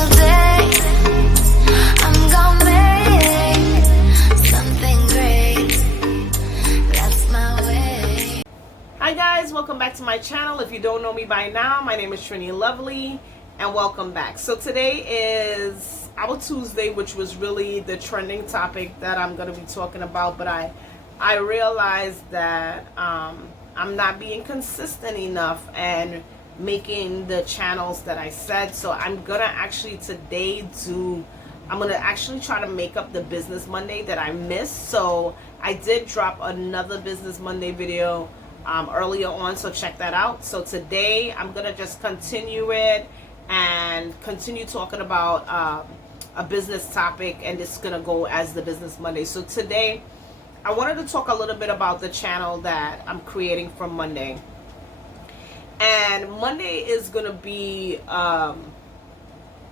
single day, I'm gonna make something great. That's my way. Hi guys, welcome back to my channel. If you don't know me by now, my name is Trini Lovely and welcome back. So today is our Tuesday, which was really the trending topic that I'm going to be talking about, but I realized that I'm not being consistent enough and making the channels that I said. So I'm gonna actually try to make up the Business Monday that I missed. So I did drop another Business Monday video earlier on, so check that out. So today I'm gonna just continue it and continue talking about a business topic, and it's gonna go as the Business Monday. So today I wanted to talk a little bit about the channel that I'm creating for Monday. And Monday is going to be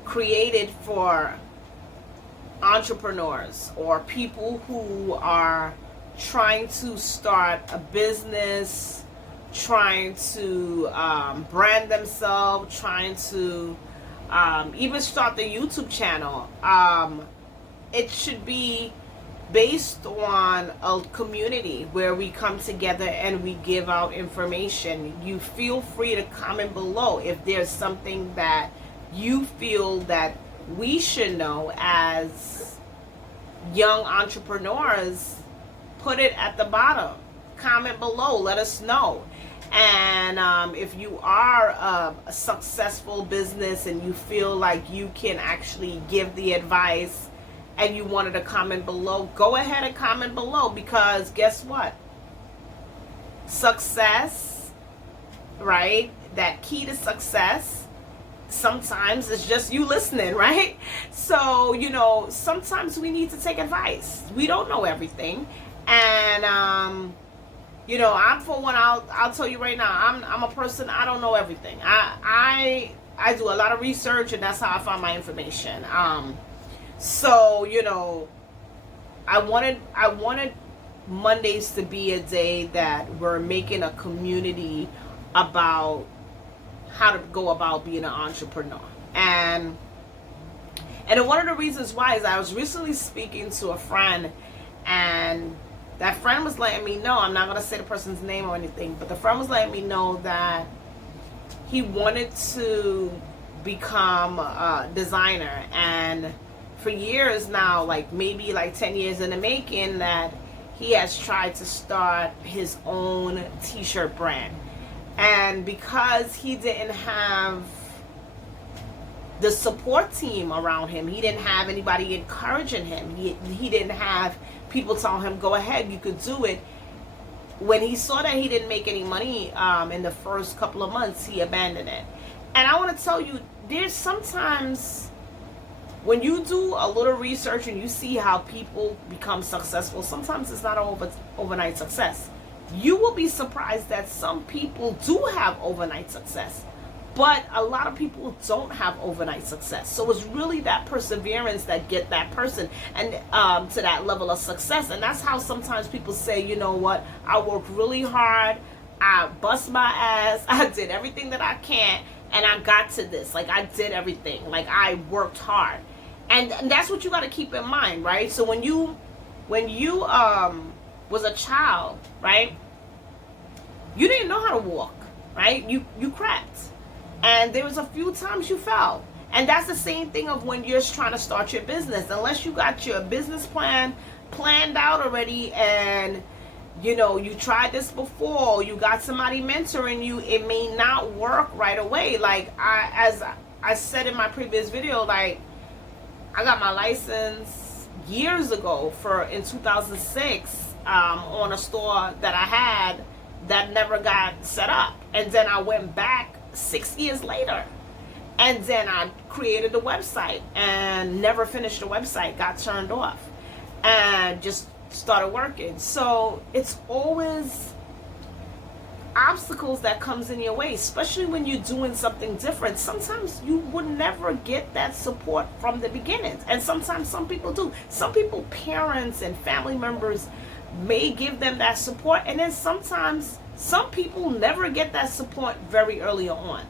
created for entrepreneurs or people who are trying to start a business, trying to brand themselves, trying to even start the YouTube channel. It should be based on a community where we come together and we give out information. You feel free to comment below if there's something that you feel that we should know as young entrepreneurs. Put it at the bottom. Comment below. Let us know. And if you are a successful business and you feel like you can actually give the advice and you wanted to comment below, go ahead and comment below, because guess what? Success, right? That key to success sometimes is just you listening, right? So, you know, sometimes we need to take advice. We don't know everything. And, you know, I'm for one, I'll tell you right now, I'm a person, I don't know everything. I do a lot of research, and that's how I find my information. So, you know, I wanted Mondays to be a day that we're making a community about how to go about being an entrepreneur. And one of the reasons why is I was recently speaking to a friend, and that friend was letting me know, I'm not going to say the person's name or anything, but the friend was letting me know that he wanted to become a designer, and for years now, like maybe like 10 years in the making, that he has tried to start his own t-shirt brand. And because he didn't have the support team around him, he didn't have anybody encouraging him, he didn't have people telling him, go ahead, you could do it. When he saw that he didn't make any money in the first couple of months, he abandoned it. And I want to tell you, there's sometimes when you do a little research and you see how people become successful, sometimes it's not an overnight success. You will be surprised that some people do have overnight success, but a lot of people don't have overnight success. So it's really that perseverance that get that person and to that level of success. And that's how sometimes people say, you know what, I worked really hard, I bust my ass, I did everything that I can, and I got to this. Like, I did everything. Like, I worked hard. And that's what you got to keep in mind, right? So when you was a child, right, you didn't know how to walk, right? You cracked. And there was a few times you fell. And that's the same thing of when you're trying to start your business. Unless you got your business plan planned out already, and you know, you tried this before, you got somebody mentoring you, it may not work right away. Like as I said in my previous video, like, I got my license years ago in 2006 on a store that I had that never got set up. And then I went back 6 years later. And then I created a website and never finished the website, got turned off, and just started working. So it's always obstacles that comes in your way, especially when you're doing something different. Sometimes you would never get that support from the beginning, and sometimes some people do. Some people, parents and family members, may give them that support, and then sometimes some people never get that support very early on.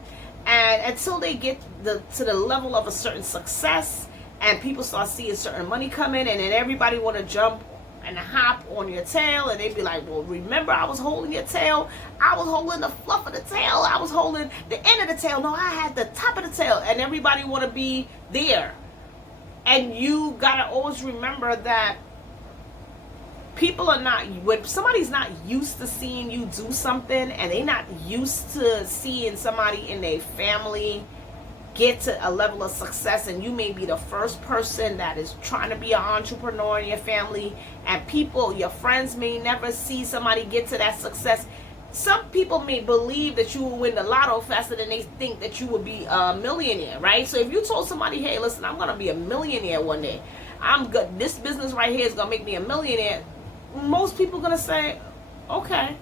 And until they get to the level of a certain success, and people start seeing certain money come in, and then everybody want to jump and hop on your tail, and they be like, well, remember I was holding your tail? I was holding the fluff of the tail. I was holding the end of the tail. No, I had the top of the tail. And everybody want to be there. And you got to always remember that people are not, when somebody's not used to seeing you do something, and they not used to seeing somebody in their family get to a level of success, and you may be the first person that is trying to be an entrepreneur in your family, and people, your friends, may never see somebody get to that success. Some people may believe that you will win the lotto faster than they think that you will be a millionaire, right? So if you told somebody, hey, listen, I'm going to be a millionaire one day, I'm good, this business right here is going to make me a millionaire, most people are going to say, okay.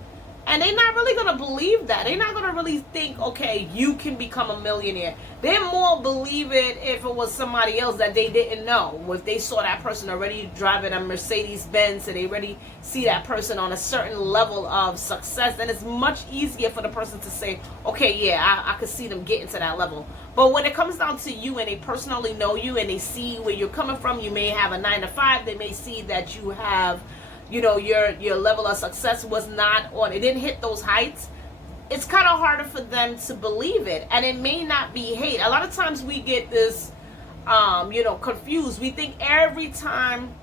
And they're not really going to believe that. They're not going to really think, okay, you can become a millionaire. They more believe it if it was somebody else that they didn't know. If they saw that person already driving a Mercedes-Benz, and they already see that person on a certain level of success, then it's much easier for the person to say, okay, yeah, I could see them getting to that level. But when it comes down to you, and they personally know you, and they see where you're coming from, you may have a 9-to-5, they may see that you have, you know, your level of success was not on, it didn't hit those heights. It's kind of harder for them to believe it, and it may not be hate. A lot of times we get this, confused. We think every time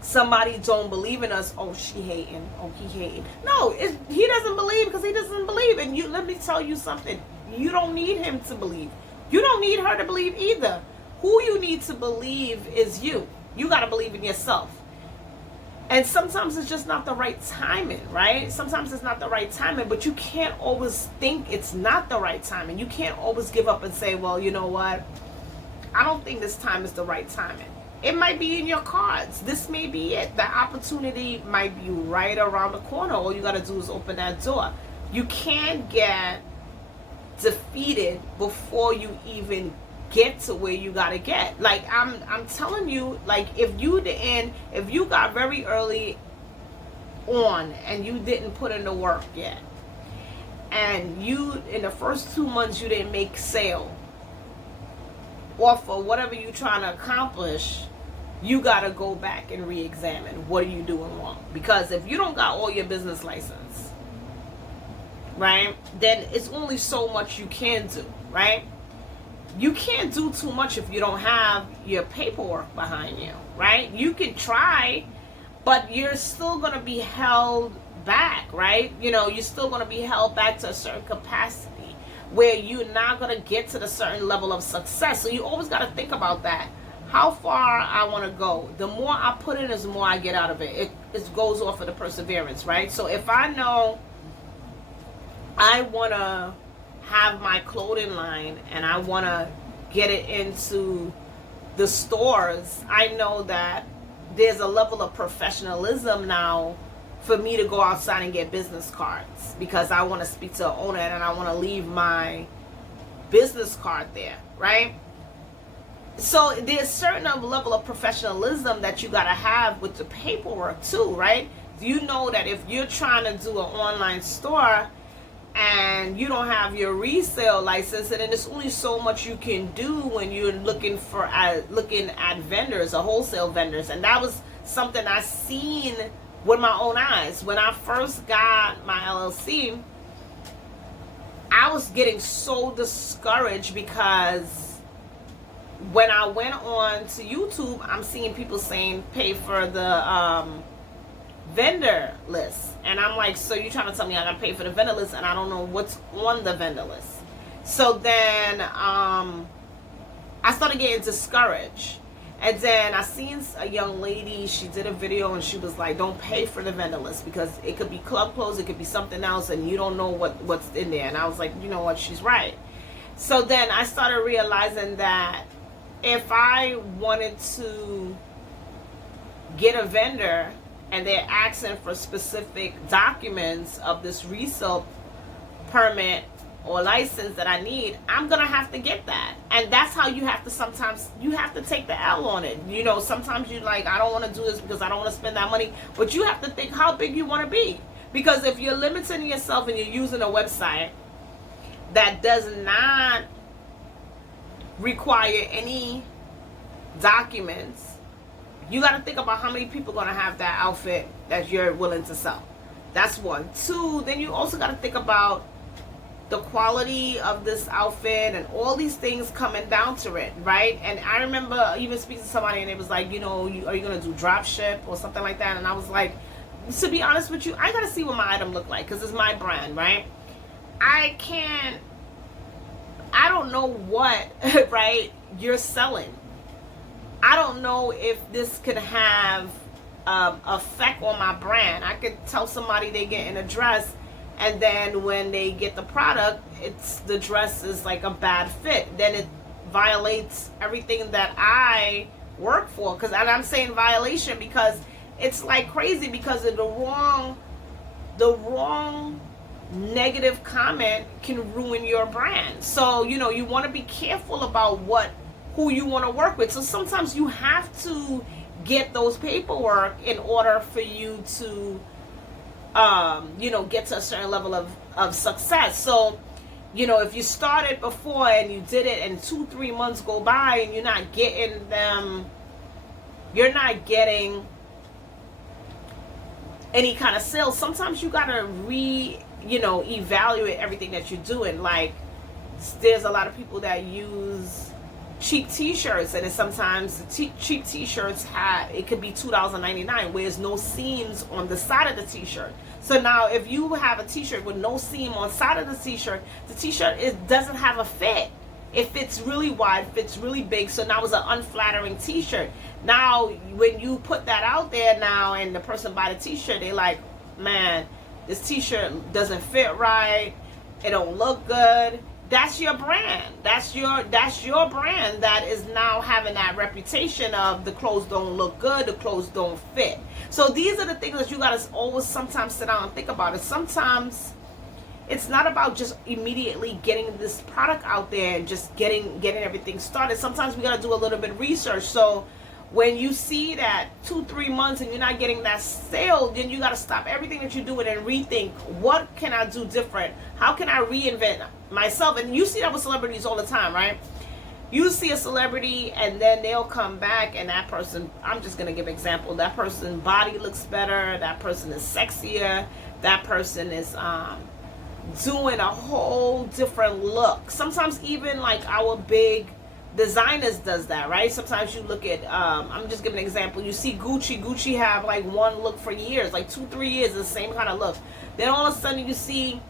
somebody don't believe in us, oh, she hating, oh, he hating. No, he doesn't believe because he doesn't believe. And you, let me tell you something. You don't need him to believe. You don't need her to believe either. Who you need to believe is you. You got to believe in yourself. And sometimes it's just not the right timing, right? Sometimes it's not the right timing, but you can't always think it's not the right timing. You can't always give up and say, well, you know what? I don't think this time is the right timing. It might be in your cards. This may be it. The opportunity might be right around the corner. All you got to do is open that door. You can't get defeated before you even get to where you gotta get. Like I'm telling you, like if you got very early on and you didn't put in the work yet, and you in the first 2 months you didn't make sale, or for whatever you're trying to accomplish, you gotta go back and re-examine what are you doing wrong. Because if you don't got all your business license, right, then it's only so much you can do, right? You can't do too much if you don't have your paperwork behind you, right? You can try, but you're still going to be held back, right? You know, you're still going to be held back to a certain capacity where you're not going to get to the certain level of success. So you always got to think about that. How far I want to go. The more I put in is the more I get out of it. It goes off of the perseverance, right? So if I know I want to have my clothing line and I want to get it into the stores, I know that there's a level of professionalism now for me to go outside and get business cards, because I want to speak to an owner and I want to leave my business card there, right? So there's certain level of professionalism that you got to have with the paperwork too, right? You know that if you're trying to do an online store and you don't have your resale license, and then there's only so much you can do when you're looking at vendors or wholesale vendors. And that was something I seen with my own eyes. When I first got my LLC, I was getting so discouraged because when I went on to YouTube, I'm seeing people saying pay for the vendor list, and I'm like, so you're trying to tell me I gotta pay for the vendor list and I don't know what's on the vendor list? So then I started getting discouraged, and then I seen a young lady, she did a video and she was like, don't pay for the vendor list because it could be club clothes, it could be something else, and you don't know what's in there. And I was like, you know what, she's right. So then I started realizing that if I wanted to get a vendor and they're asking for specific documents of this resale permit or license that I need, I'm gonna have to get that. And that's how you have to, sometimes you have to take the L on it. You know, sometimes you're like, I don't want to do this because I don't want to spend that money, but you have to think how big you want to be. Because if you're limiting yourself and you're using a website that does not require any documents, you got to think about how many people are going to have that outfit that you're willing to sell. That's one. Two, then you also got to think about the quality of this outfit and all these things coming down to it, right? And I remember even speaking to somebody and it was like, are you going to do drop ship or something like that? And I was like, to be honest with you, I got to see what my item look like because it's my brand, right? I don't know what, right, you're selling. I don't know if this could have effect on my brand. I could tell somebody they get in a dress, and then when they get the product, the dress is like a bad fit. Then it violates everything that I work for. And I'm saying violation because it's like crazy because of the wrong negative comment can ruin your brand. So you want to be careful about who you want to work with. So sometimes you have to get those paperwork in order for you to get to a certain level of success. So if you started before and you did it and 2-3 months go by and you're not getting any kind of sales, sometimes you gotta evaluate everything that you're doing. Like there's a lot of people that use cheap t-shirts, and sometimes the cheap t-shirts it could be $2.99 where there's no seams on the side of the t-shirt. So now if you have a t-shirt with no seam on the side of the t-shirt it doesn't have a fit. It fits really wide, fits really big, so now it's an unflattering t-shirt. Now when you put that out there now and the person buy the t-shirt, they like, man, this t-shirt doesn't fit right, it don't look good. That's your brand. That's your brand that is now having that reputation of the clothes don't look good, the clothes don't fit. So these are the things that you gotta always sometimes sit down and think about. It sometimes it's not about just immediately getting this product out there and just getting everything started. Sometimes we gotta do a little bit of research. So when you see that 2-3 months and you're not getting that sale, then you got to stop everything that you're doing and rethink, what can I do different? How can I reinvent myself? And you see that with celebrities all the time, right? You see a celebrity and then they'll come back and that person, I'm just going to give an example, that person's body looks better, that person is sexier, that person is doing a whole different look. Sometimes even like our big designers does that, right? Sometimes you look at I'm just giving an example. You see Gucci have like one look for years, like 2-3 years, the same kind of look. Then all of a sudden you see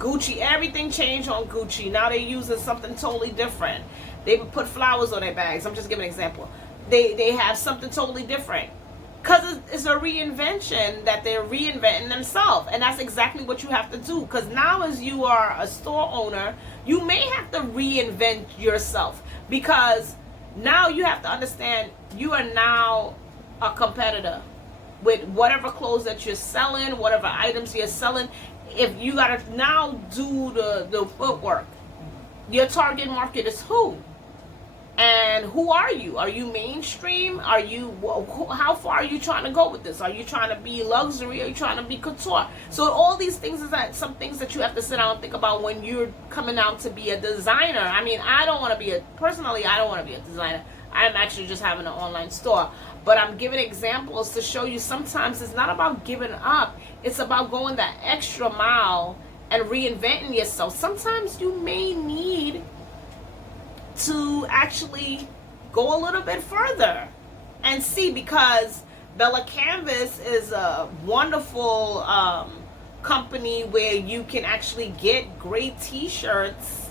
Gucci, everything changed on Gucci. Now they're using something totally different. They put flowers on their bags. I'm just giving an example. They have something totally different because it's a reinvention that they're reinventing themselves. And that's exactly what you have to do, because now as you are a store owner, you may have to reinvent yourself, because now you have to understand you are now a competitor with whatever clothes that you're selling, whatever items you're selling. If you got to now do the footwork, your target market is who? And who are you? Are you mainstream? How far are you trying to go with this? Are you trying to be luxury? Are you trying to be couture? So all these things is some things that you have to sit down and think about when you're coming out to be a designer. I mean, I don't want to be a designer. I'm actually just having an online store. But I'm giving examples to show you sometimes it's not about giving up. It's about going that extra mile and reinventing yourself. Sometimes you may need to actually go a little bit further and see, because Bella Canvas is a wonderful company where you can actually get great t-shirts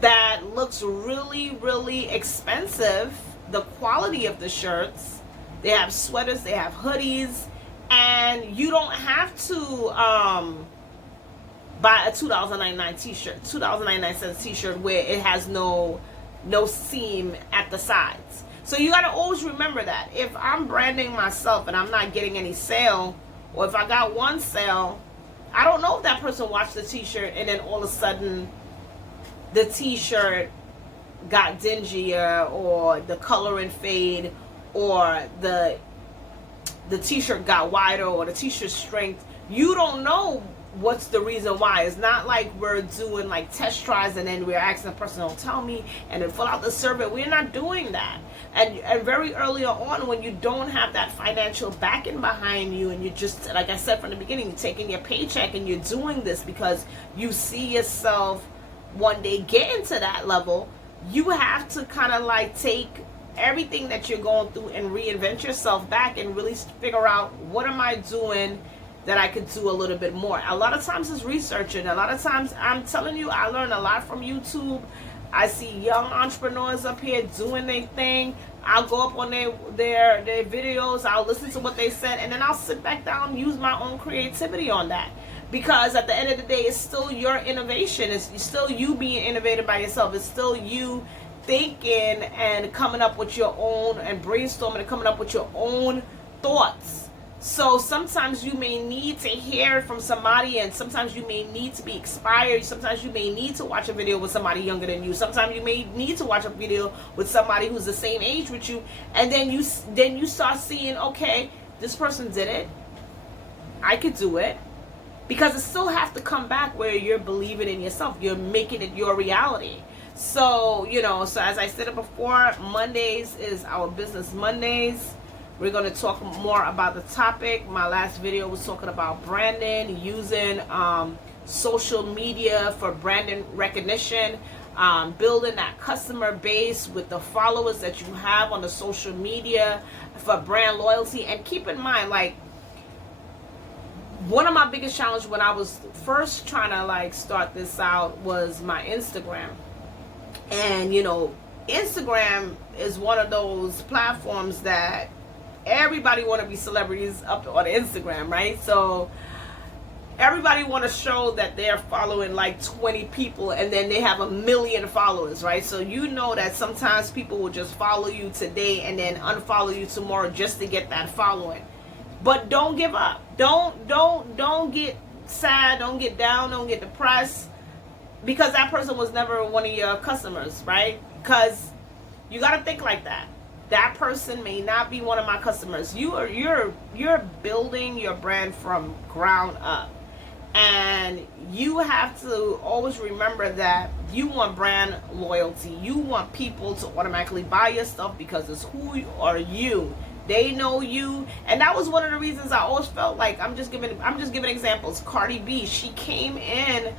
that looks really, really expensive. The quality of the shirts, they have sweaters, they have hoodies, and you don't have to buy a $2.99 t-shirt, $2.99 t-shirt where it has no seam at the sides. So you got to always remember that if I'm branding myself and I'm not getting any sale, or if I got one sale, I don't know if that person watched the t-shirt and then all of a sudden the t-shirt got dingier, or the coloring fade, or the t-shirt got wider, or the t-shirt strength. You don't know what's the reason why. It's not like we're doing like test tries and then we're asking the person, don't tell me, and then fill out the survey. We're not doing that. And very early on, when you don't have that financial backing behind you, and you just, like I said from the beginning, you're taking your paycheck and you're doing this because you see yourself one day getting to that level, you have to kind of like take everything that you're going through and reinvent yourself back and really figure out, what am I doing that I could do a little bit more. A lot of times it's researching. A lot of times, I'm telling you, I learn a lot from YouTube. I see young entrepreneurs up here doing their thing. I'll go up on their videos. I'll listen to what they said, and then I'll sit back down and use my own creativity on that. Because at the end of the day, it's still your innovation. It's still you being innovative by yourself. It's still you thinking and coming up with your own, and brainstorming and coming up with your own thoughts. So sometimes you may need to hear from somebody, and sometimes you may need to be inspired. Sometimes you may need to watch a video with somebody younger than you. Sometimes you may need to watch a video with somebody who's the same age with you, and then you start seeing, okay, this person did it, I could do it. Because it still has to come back where you're believing in yourself. You're making it your reality. So, so as I said it before, Mondays is our Business Mondays. We're going to talk more about the topic. My last video was talking about branding, using social media for branding recognition, building that customer base with the followers that you have on the social media for brand loyalty. And keep in mind, like, one of my biggest challenges when I was first trying to like start this out was my Instagram. And Instagram is one of those platforms that everybody want to be celebrities up on Instagram, right? So everybody want to show that they're following like 20 people, and then they have 1 million followers, right? So that sometimes people will just follow you today and then unfollow you tomorrow just to get that following. But don't give up. Don't get sad. Don't get down. Don't get depressed because that person was never one of your customers, right? Because you got to think like that. That person may not be one of my customers. You're building your brand from ground up, and you have to always remember that you want brand loyalty. You want people to automatically buy your stuff because it's who are you. They know you, and that was one of the reasons I always felt like I'm just giving examples. Cardi B, she came in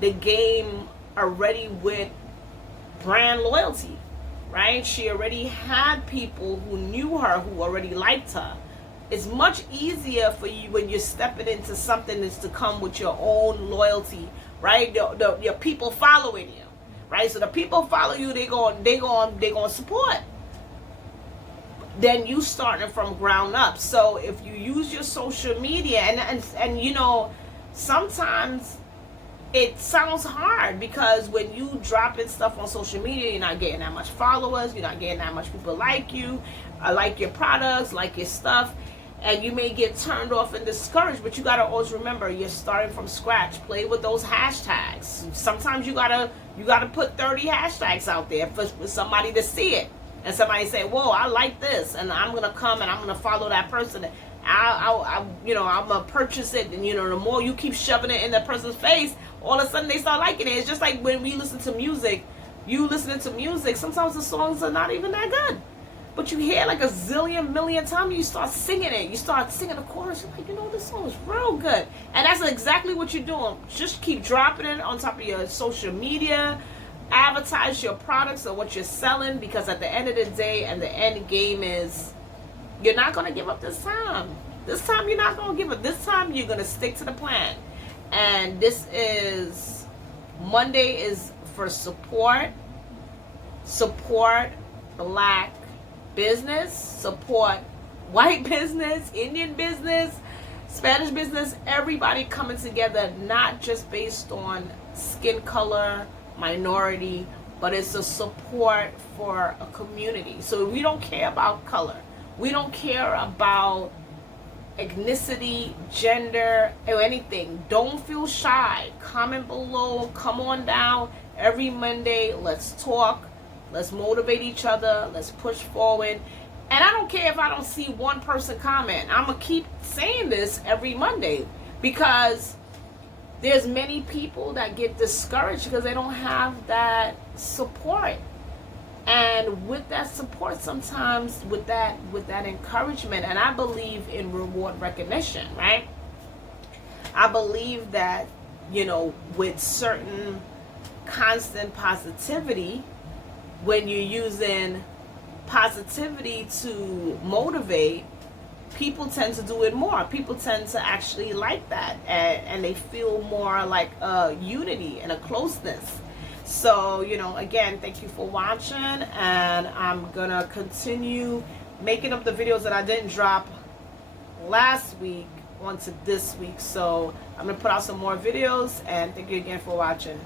the game already with brand loyalty, right? She already had people who knew her, who already liked her. It's much easier for you when you're stepping into something that's to come with your own loyalty, right? Your people following you, right? So the people follow you, they going support. Then you starting from ground up. So if you use your social media, and sometimes it sounds hard because when you dropping stuff on social media, you're not getting that much followers, you're not getting that much people like you, like your products, like your stuff, and you may get turned off and discouraged. But you gotta always remember, you're starting from scratch. Play with those hashtags. Sometimes you gotta put 30 hashtags out there for somebody to see it. And somebody say, whoa, I like this, and I'm going to come and I'm going to follow that person. I'm going to purchase it. And, the more you keep shoving it in that person's face, all of a sudden they start liking it. It's just like when we listen to music. You listening to music, sometimes the songs are not even that good. But you hear like a zillion, million times, you start singing it. You start singing the chorus. You're like, this song is real good. And that's exactly what you're doing. Just keep dropping it on top of your social media. Advertise your products or what you're selling, because at the end of the day, and the end game is, you're not going to give up this time. This time you're not going to give up. This time you're going to stick to the plan. And this is, Monday is for support Black business, support white business, Indian business, Spanish business, everybody coming together, not just based on skin color, minority, but it's a support for a community. So we don't care about color, we don't care about ethnicity, gender, or anything. Don't feel shy. Comment below, come on down every Monday. Let's talk, let's motivate each other, let's push forward. And I don't care if I don't see one person comment. I'm gonna keep saying this every Monday, because there's many people that get discouraged because they don't have that support. And with that support, sometimes with that encouragement, and I believe in reward recognition, right? I believe that, with certain constant positivity, when you're using positivity to motivate, people tend to do it more. People tend to actually like that, and they feel more like a unity and a closeness. So, again, thank you for watching, and I'm gonna continue making up the videos that I didn't drop last week onto this week. So I'm gonna put out some more videos, and thank you again for watching.